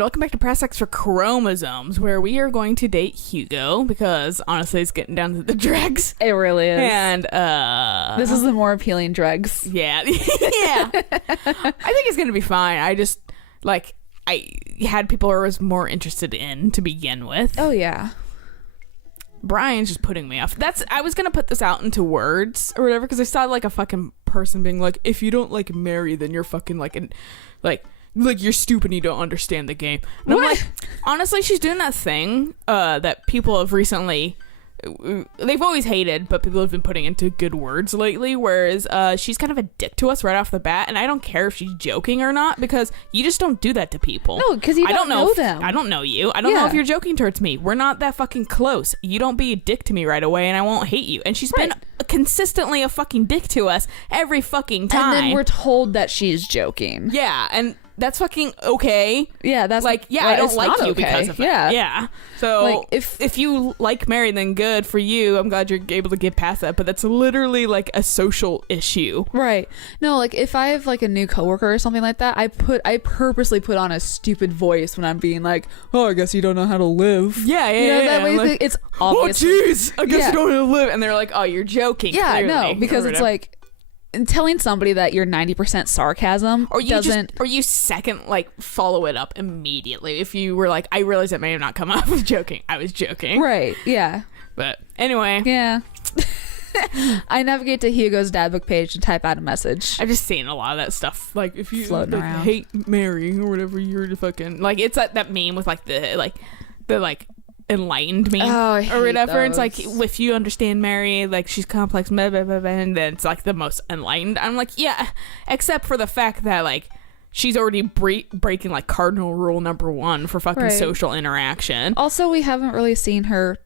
welcome back to Press X for Chromosomes, where we are going to date Hugo, because honestly it's getting down to the dregs. It really is. And this is the more appealing dregs. Yeah. Yeah. I think it's gonna be fine. I just, like, I had people I was more interested in to begin with. Oh yeah. Brian's just putting me off. I was gonna put this out into words or whatever, because I saw like a fucking person being like, if you don't like Mary, then you're fucking like you're stupid and you don't understand the game. And I'm like, honestly, she's doing that thing that people have recently, they've always hated, but people have been putting into good words lately, whereas she's kind of a dick to us right off the bat, and I don't care if she's joking or not, because you just don't do that to people. No, because you don't know them. I don't know you. I don't know if you're joking towards me. We're not that fucking close. You don't be a dick to me right away, and I won't hate you. And she's been consistently a fucking dick to us every fucking time. And then we're told that she's joking. Yeah, and that's fucking okay. Yeah, that's like, yeah, I don't like you because of it. Yeah. So like, if you like Mary, then good for you. I'm glad you're able to get past that. But that's literally like a social issue. Right. No, like if I have like a new coworker or something like that, I purposely put on a stupid voice when I'm being like, oh, I guess you don't know how to live. Yeah. That way like, it's obvious. Oh, jeez. I guess you don't know how to live. And they're like, oh, you're joking. Yeah, clearly. no, because it's like, telling somebody that you're 90% sarcasm or you second like follow it up immediately if you were like, I realize it may have not come off as joking. I was joking. Right. Yeah. But anyway. Yeah. I navigate to Hugo's dad book page and type out a message. I've just seen a lot of that stuff. Like if you like, hate Mary or whatever, you're the fucking like, it's that meme with like the enlightened meme or whatever. Those. It's like, if you understand Mary, like she's complex, blah, blah, blah, blah, and then it's like the most enlightened. I'm like, yeah, except for the fact that like she's already breaking like cardinal rule number 1 for fucking social interaction. Also, we haven't really seen her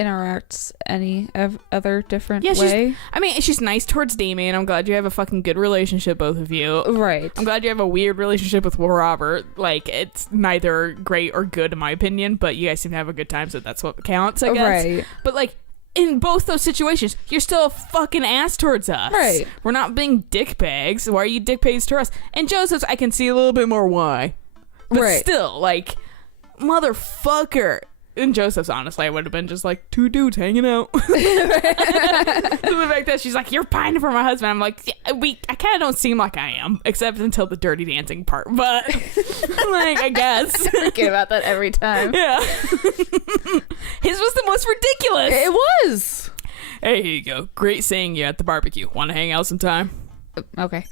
interact any other different way. She's nice towards Damien. I'm glad you have a fucking good relationship, both of you. Right. I'm glad you have a weird relationship with Robert. Like, it's neither great or good in my opinion, but you guys seem to have a good time, so that's what counts, I guess. Right. But like, in both those situations, you're still a fucking ass towards us. Right. We're not being dick bags. Why are you dick bags to us? And Joseph's, I can see a little bit more why. But still, like, motherfucker. And Joseph's, honestly, I would have been just like, 2 dudes hanging out. So the fact that she's like, you're pining for my husband. I'm like, yeah, I kind of don't seem like I am, except until the dirty dancing part. But, like, I guess. I forget about that every time. Yeah. His was the most ridiculous. It was. Hey, here you go. Great seeing you at the barbecue. Want to hang out sometime? Okay.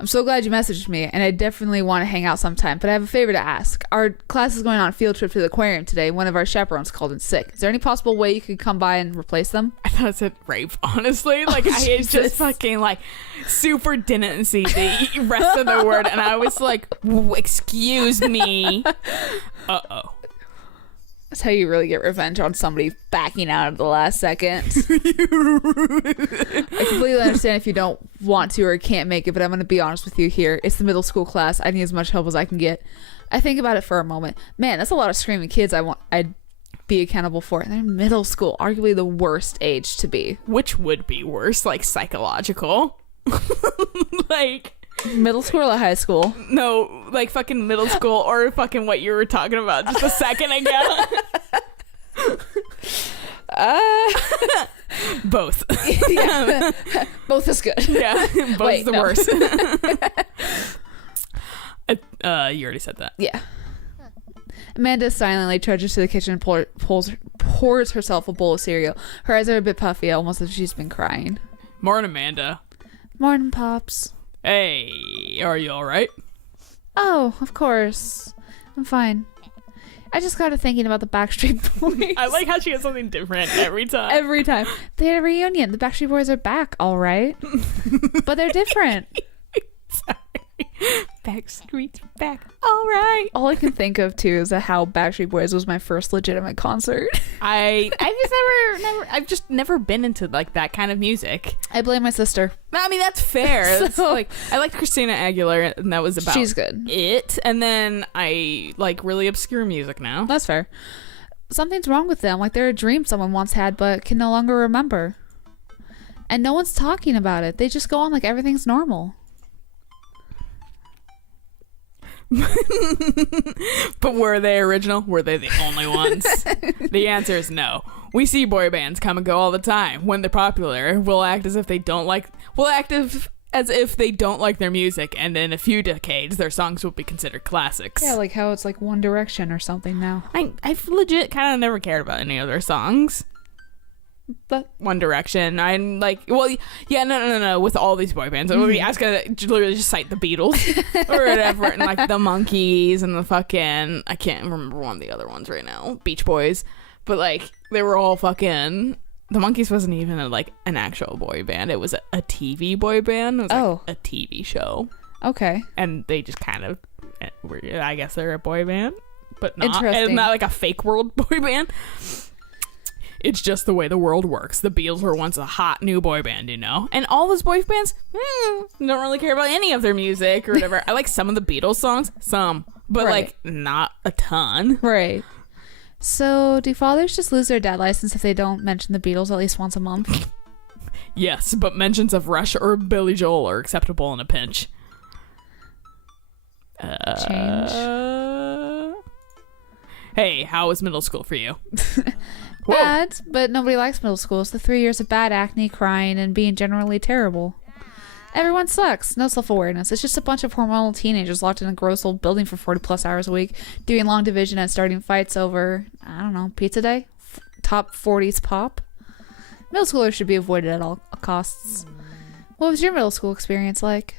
I'm so glad you messaged me, and I definitely want to hang out sometime, but I have a favor to ask. Our class is going on a field trip to the aquarium today. One of our chaperones called in sick. Is there any possible way you could come by and replace them? I thought it said rape, honestly. Like, I just fucking, like, super didn't see the rest of the word, and I was like, excuse me. Uh-oh. That's how you really get revenge on somebody backing out at the last second. I completely understand if you don't want to or can't make it, but I'm going to be honest with you here. It's the middle school class. I need as much help as I can get. I think about it for a moment. Man, that's a lot of screaming kids I'd be accountable for. And they're middle school, arguably the worst age to be. Which would be worse, like psychological? Like... Middle school or high school? No, like fucking middle school or fucking what you were talking about just a second ago. Both. Yeah. Both is good. Yeah, both is the worst. You already said that. Yeah. Amanda silently trudges to the kitchen and pours herself a bowl of cereal. Her eyes are a bit puffy, almost as if she's been crying. Morning, Amanda. Morning, Pops. Hey, are you alright? Oh, of course. I'm fine. I just got to thinking about the Backstreet Boys. I like how she has something different every time. Every time. They had a reunion. The Backstreet Boys are back, all right. But they're different. Sorry. Backstreet's back. All right. All I can think of too is that how Backstreet Boys was my first legitimate concert. I've just never been into like that kind of music. I blame my sister. I mean, that's fair. It's like, I liked Christina Aguilera, and that was about she's good. It. And then I like really obscure music now. That's fair. Something's wrong with them. Like they're a dream someone once had but can no longer remember. And no one's talking about it. They just go on like everything's normal. But were they original? Were they the only ones? The answer is no. We see boy bands come and go all the time. When they're popular, we'll act as if they don't like their music, and in a few decades their songs will be considered classics. Yeah, like how it's like One Direction or something now. I've legit kind of never cared about any of their songs. But One Direction, I'm like, well, yeah, no. With all these boy bands, I was gonna literally just cite the Beatles or whatever, and like the Monkees and the fucking, I can't remember one of the other ones right now, Beach Boys, but like they were all fucking. The Monkees wasn't even an actual boy band; it was a TV boy band. It was like a TV show. Okay, and they just kind of, I guess they're a boy band, but not. Interesting. It's not like a fake world boy band. It's just the way the world works. The Beatles were once a hot new boy band, you know? And all those boy bands, don't really care about any of their music or whatever. I like some of the Beatles songs, but like not a ton. Right. So do fathers just lose their dad license if they don't mention the Beatles at least once a month? Yes, but mentions of Rush or Billy Joel are acceptable in a pinch. Change. Hey, how was middle school for you? Bad, but nobody likes middle school. It's the 3 years of bad acne, crying, and being generally terrible. Everyone sucks. No self-awareness. It's just a bunch of hormonal teenagers locked in a gross old building for 40 plus hours a week, doing long division and starting fights over, I don't know, pizza day? Top 40s pop? Middle schoolers should be avoided at all costs. What was your middle school experience like?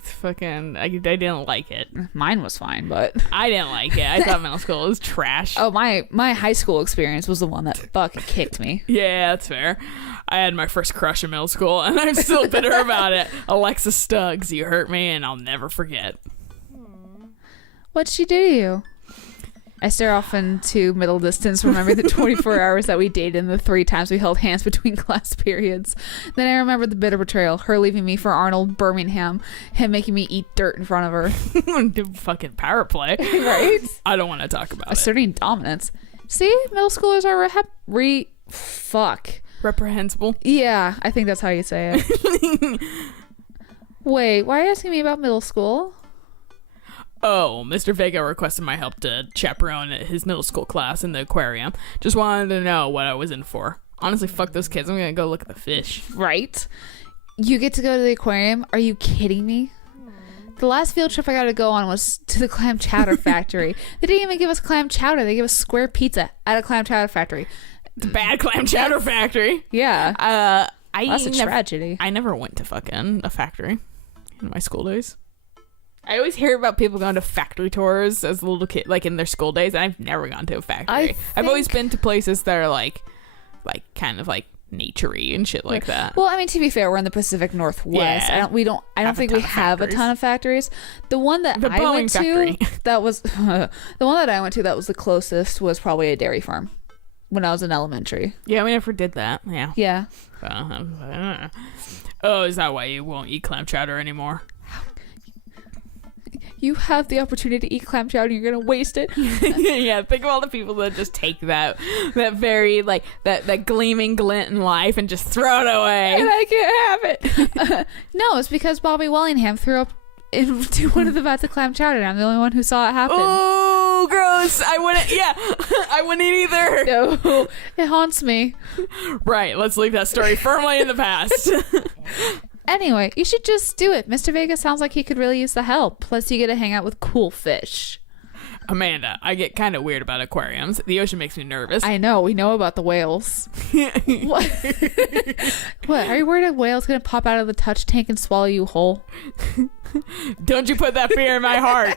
It's fucking, I didn't like it. Mine was fine, but I didn't like it. I thought middle school was trash. oh, my high school experience was the one that fucking kicked me. Yeah, that's fair. I had my first crush in middle school, and I'm still bitter about it. Alexa Stuggs, you hurt me, and I'll never forget. What'd she do to you? I stare off into middle distance, remembering the 24 hours that we dated and the 3 times we held hands between class periods. Then I remember the bitter betrayal, her leaving me for Arnold Birmingham, him making me eat dirt in front of her. Fucking power play. Right? I don't want to talk about Asserting dominance. See? Middle schoolers are fuck. Reprehensible. Yeah, I think that's how you say it. Wait, why are you asking me about middle school? Oh, Mr. Vega requested my help to chaperone his middle school class in the aquarium. Just wanted to know what I was in for. Honestly, fuck those kids. I'm gonna go look at the fish. Right? You get to go to the aquarium? Are you kidding me? The last field trip I got to go on was to the clam chowder factory. They didn't even give us clam chowder. They gave us square pizza at a clam chowder factory. The bad clam chowder factory. Yeah. That's a tragedy. I never went to fucking a factory in my school days. I always hear about people going to factory tours as a little kid, like in their school days, and I've never gone to a factory. I've always been to places that are like kind of like naturey and shit like that. Well, I mean, to be fair, we're in the Pacific Northwest. Yeah. I don't think we have a ton of factories. The one that I Boeing went factory. to, that was the one that I went to that was the closest was probably a dairy farm when I was in elementary. Yeah, we never did that. Yeah. Yeah. Oh, is that why you won't eat clam chowder anymore? You have the opportunity to eat clam chowder, you're gonna waste it. Yeah, think of all the people that just take that very like that gleaming glint in life and just throw it away. And I can't have it. No, it's because Bobby Wellingham threw up into one of the vats of clam chowder. I'm the only one who saw it happen. Oh, gross! I wouldn't. Yeah, I wouldn't either. No, it haunts me. Right. Let's leave that story firmly in the past. Anyway, you should just do it. Mr. Vega sounds like he could really use the help. Plus, you get to hang out with cool fish. Amanda, I get kind of weird about aquariums. The ocean makes me nervous. I know. We know about the whales. What? What? Are you worried a whale's going to pop out of the touch tank and swallow you whole? Don't you put that fear in my heart.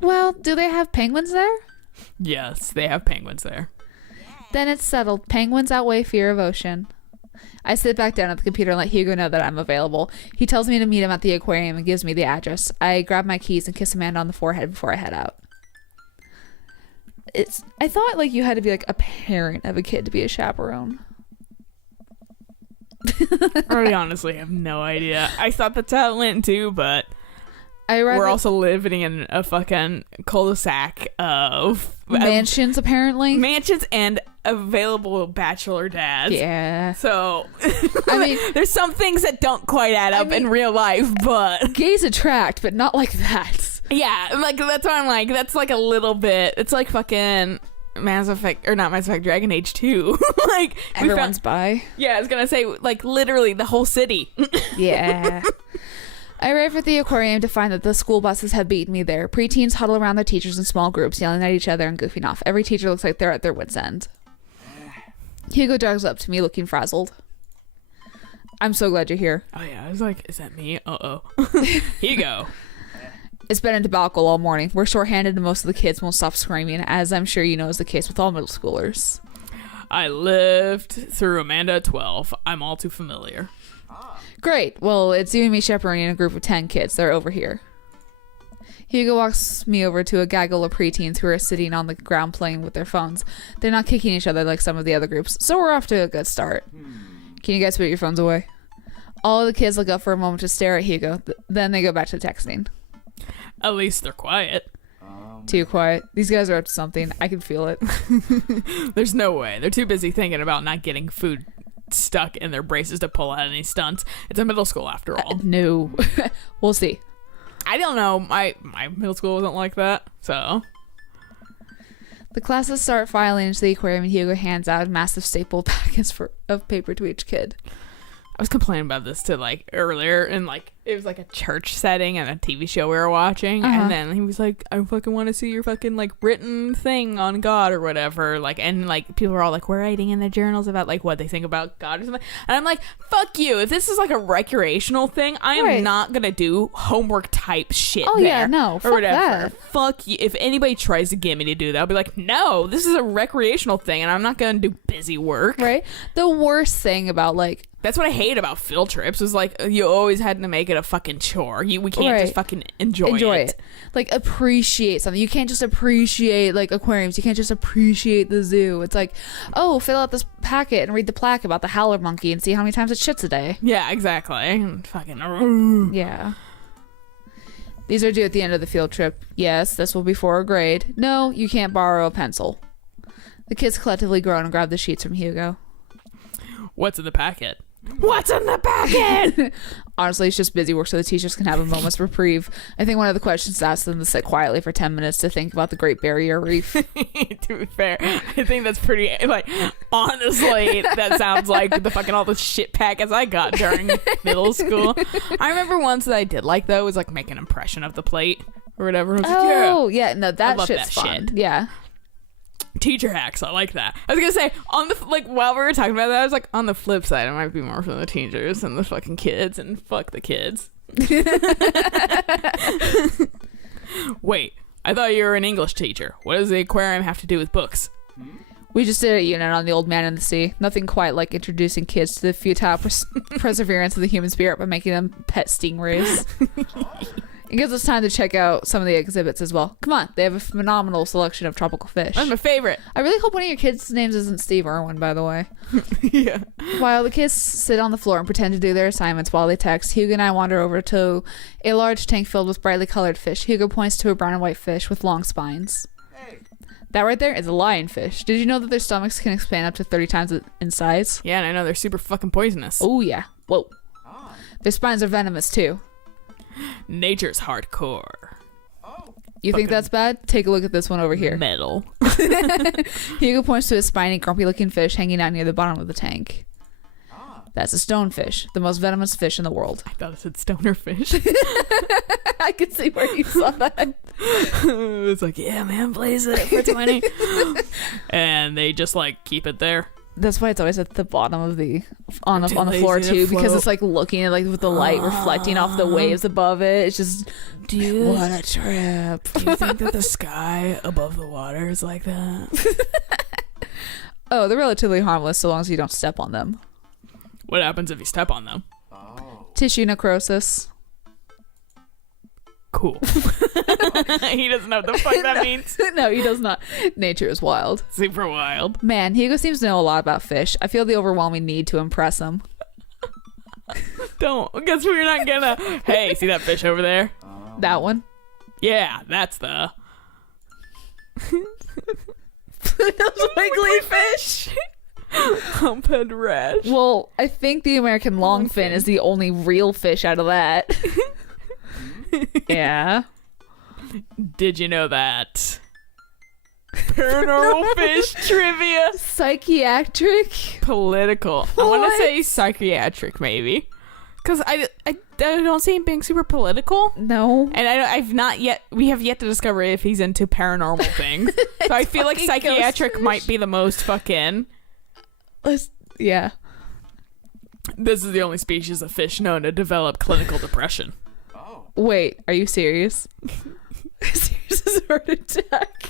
Well, do they have penguins there? Yes, they have penguins there. Then it's settled. Penguins outweigh fear of ocean. I sit back down at the computer and let Hugo know that I'm available. He tells me to meet him at the aquarium and gives me the address. I grab my keys and kiss Amanda on the forehead before I head out. I thought like you had to be like a parent of a kid to be a chaperone. I honestly have no idea. I thought that's how it went too, but We're also living in a fucking cul-de-sac of mansions, apparently. Mansions and available bachelor dads. Yeah. So, I mean, there's some things that don't quite add up in real life, but gays attract, but not like that. Yeah, like that's why I'm like, that's like a little bit. It's like fucking Mass Effect, or not Mass Effect, Dragon Age 2. Like everyone's bi. Yeah, I was gonna say, like, literally the whole city. Yeah. I arrive at the aquarium to find that the school buses have beaten me there. Preteens huddle around their teachers in small groups, yelling at each other and goofing off. Every teacher looks like they're at their wits' end. Hugo jogs up to me looking frazzled. I'm so glad you're here. Oh yeah, I was like, is that me? Uh-oh. Hugo. It's been a debacle all morning. We're short-handed and most of the kids won't stop screaming, as I'm sure you know is the case with all middle schoolers. I lived through Amanda at 12. I'm all too familiar. Great. Well, it's you and me shepherding a group of 10 kids. They're over here. Hugo walks me over to a gaggle of preteens who are sitting on the ground playing with their phones. They're not kicking each other like some of the other groups, so we're off to a good start. Can you guys put your phones away? All of the kids look up for a moment to stare at Hugo. Then they go back to texting. At least they're quiet. Too quiet. These guys are up to something. I can feel it. There's no way. They're too busy thinking about not getting food stuck in their braces to pull out any stunts. It's a middle school after all. No. We'll see. I don't know. My middle school wasn't like that, so. The classes start filing into the aquarium and Hugo hands out massive staple packets of paper to each kid. I was complaining about this to like earlier, and like it was like a church setting and a TV show we were watching, and then he was like, I fucking want to see your fucking like written thing on God or whatever, like, and like people are all like, we're writing in their journals about like what they think about God or something, and I'm like, fuck you. If this is like a recreational thing, I am not gonna do homework type shit. Oh yeah, no, fuck that. Fuck you. If anybody tries to get me to do that, I'll be like, no, this is a recreational thing, and I'm not gonna do busy work. Right. The worst thing about like. That's what I hate about field trips is like you always had to make it a fucking chore. We can't just fucking enjoy it. Like appreciate something. You can't just appreciate like aquariums. You can't just appreciate the zoo. It's like, oh, fill out this packet and read the plaque about the howler monkey and see how many times it shits a day. Yeah, exactly. Fucking. Yeah. These are due at the end of the field trip. Yes, this will be for a grade. No, you can't borrow a pencil. The kids collectively groan and grab the sheets from Hugo. What's in the packet? What's in the packet? Honestly, it's just busy work so the teachers can have a moment's reprieve. I think one of the questions asked them to sit quietly for 10 minutes to think about the Great Barrier Reef. To be fair, I think that's pretty, like, honestly, that sounds like the fucking all the shit packets I got during middle school. I remember once that I did like, though, was like make an impression of the plate or whatever. I was like, yeah, no, that shit's fun. Yeah. Teacher hacks, I like that. I was gonna say, on the like while we were talking about that, I was like, on the flip side, it might be more for the teachers and the fucking kids, and fuck the kids. Wait, I thought you were an English teacher. What does the aquarium have to do with books? We just did a unit on the Old Man in the Sea. Nothing quite like introducing kids to the futile perseverance of the human spirit by making them pet stingrays. It gives us time to check out some of the exhibits as well. Come on, they have a phenomenal selection of tropical fish. That's my favorite. I really hope one of your kids' names isn't Steve Irwin, by the way. Yeah. While the kids sit on the floor and pretend to do their assignments while they text, Hugo and I wander over to a large tank filled with brightly colored fish. Hugo points to a brown and white fish with long spines. Hey. That right there is a lionfish. Did you know that their stomachs can expand up to 30 times in size? Yeah, and I know they're super fucking poisonous. Oh, yeah. Whoa. Their spines are venomous, too. Nature's hardcore. You think that's bad? Take a look at this one over here. Metal. Hugo points to a spiny, grumpy-looking fish hanging out near the bottom of the tank. That's a stonefish, the most venomous fish in the world. I thought it said stoner fish. I could see where you saw that. It's like, yeah, man, blaze it for 20. And they just like keep it there. That's why it's always at the bottom of the on the floor too, because it's like looking at like with the light reflecting off the waves above it. It's just, what a trip. Do you think that the sky above the water is like that? Oh, they're relatively harmless so long as you don't step on them. What happens if you step on them? Tissue necrosis. Cool. He doesn't know what the fuck that means. No, he does not. Nature is wild. Super wild. Man, Hugo seems to know a lot about fish. I feel the overwhelming need to impress him. Don't. Guess we're not gonna. Hey, see that fish over there? That one. Yeah, that's the Those wiggly fish. humphead rash. Well, I think the American longfin is the only real fish out of that. Yeah. Did you know that? Paranormal fish trivia. Psychiatric. Political. I want to say psychiatric, maybe, because I don't see him being super political. No. And we have yet to discover if he's into paranormal things. So I feel like psychiatric might be the most fucking. Yeah. This is the only species of fish known to develop clinical depression. Wait, are you serious? Serious as a heart attack.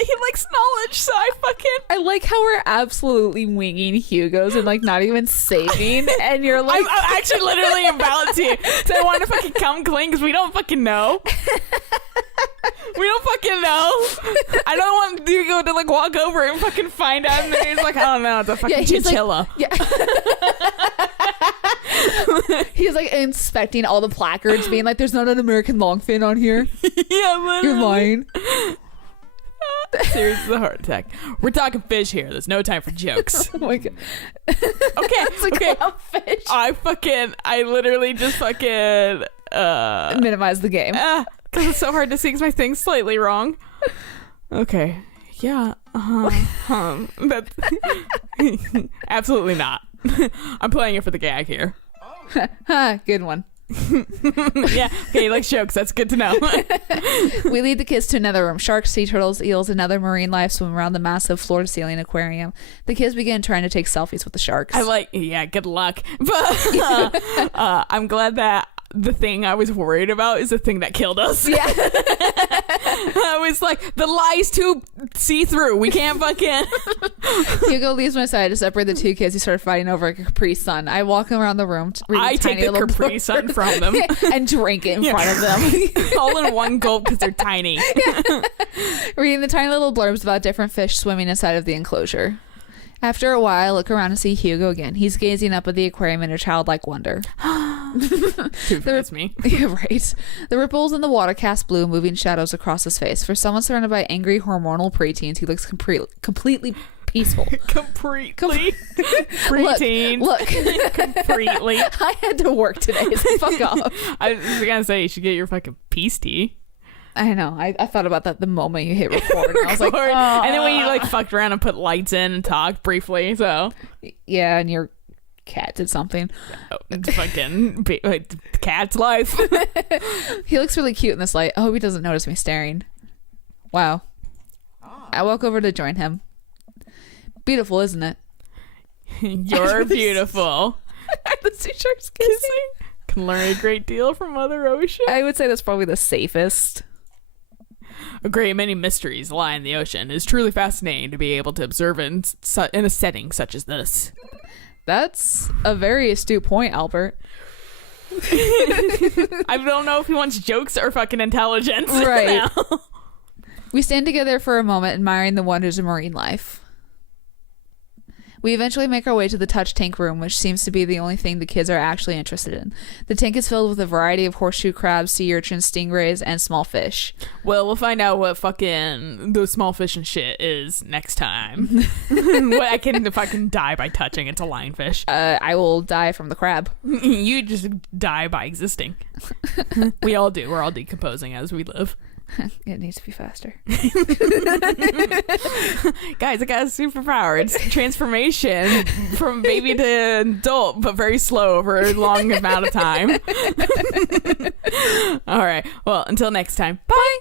He likes knowledge, so I like how we're absolutely winging Hugo's and like not even saving, and you're like, I'm actually literally about to. So I want to fucking come clean because we don't fucking know. We don't fucking know. I don't want Hugo to like walk over and fucking find out, and then he's like, I don't know, it's a fucking chinchilla. Like, yeah. He's like inspecting all the placards, being like, "There's not an American longfin on here." Yeah, literally. You're lying. Seriously, a heart attack. We're talking fish here. There's no time for jokes. Oh my god. Okay. Fish. I literally just fucking Minimize the game. because it's so hard to see because my thing's slightly wrong. Okay. Yeah. That's absolutely not. I'm playing it for the gag here. Good one. Yeah. Okay, he likes jokes. That's good to know. We lead the kids to another room. Sharks, sea turtles, eels, and other marine life swim around the massive floor-to-ceiling aquarium. The kids begin trying to take selfies with the sharks. Yeah, good luck. But I'm glad that the thing I was worried about is the thing that killed us. Yeah. I was like, the lie's too see-through. We can't fucking... Hugo leaves my side to separate the two kids who started fighting over a Capri Sun. I walk around the room. I take the Capri Sun from them. And drink it in front of them. All in one gulp because they're tiny. Reading the tiny little blurbs about different fish swimming inside of the enclosure. After a while, I look around and see Hugo again. He's gazing up at the aquarium in a childlike wonder. That's me. Yeah, right. The ripples in the water cast blue, moving shadows across his face. For someone surrounded by angry hormonal preteens, he looks completely peaceful. Completely. Preteen. Look. Completely. I had to work today, so fuck off. I was gonna say you should get your fucking peace tea. I know. I thought about that the moment you hit record. And I was like, oh. And then when you like fucked around and put lights in and talked briefly, so yeah, and your cat did something. Fucking cat's life. He looks really cute in this light. I hope he doesn't notice me staring. Wow. I walk over to join him. Beautiful, isn't it? You're beautiful. The sea sharks kissing. Can learn a great deal from Mother Ocean. I would say that's probably the safest. A great many mysteries lie in the ocean. It is truly fascinating to be able to observe in a setting such as this. That's a very astute point, Albert. I don't know if he wants jokes or fucking intelligence. Right. Now. We stand together for a moment, admiring the wonders of marine life. We eventually make our way to the touch tank room, which seems to be the only thing the kids are actually interested in. The tank is filled with a variety of horseshoe crabs, sea urchins, stingrays, and small fish. Well, we'll find out what fucking the small fish and shit is next time. What I can if I can die by touching it's a lionfish. I will die from the crab. You just die by existing. We all do. We're all decomposing as we live. It needs to be faster. Guys, I got a superpower. It's transformation from baby to adult, but very slow over a long amount of time. All right. Well, until next time. Bye.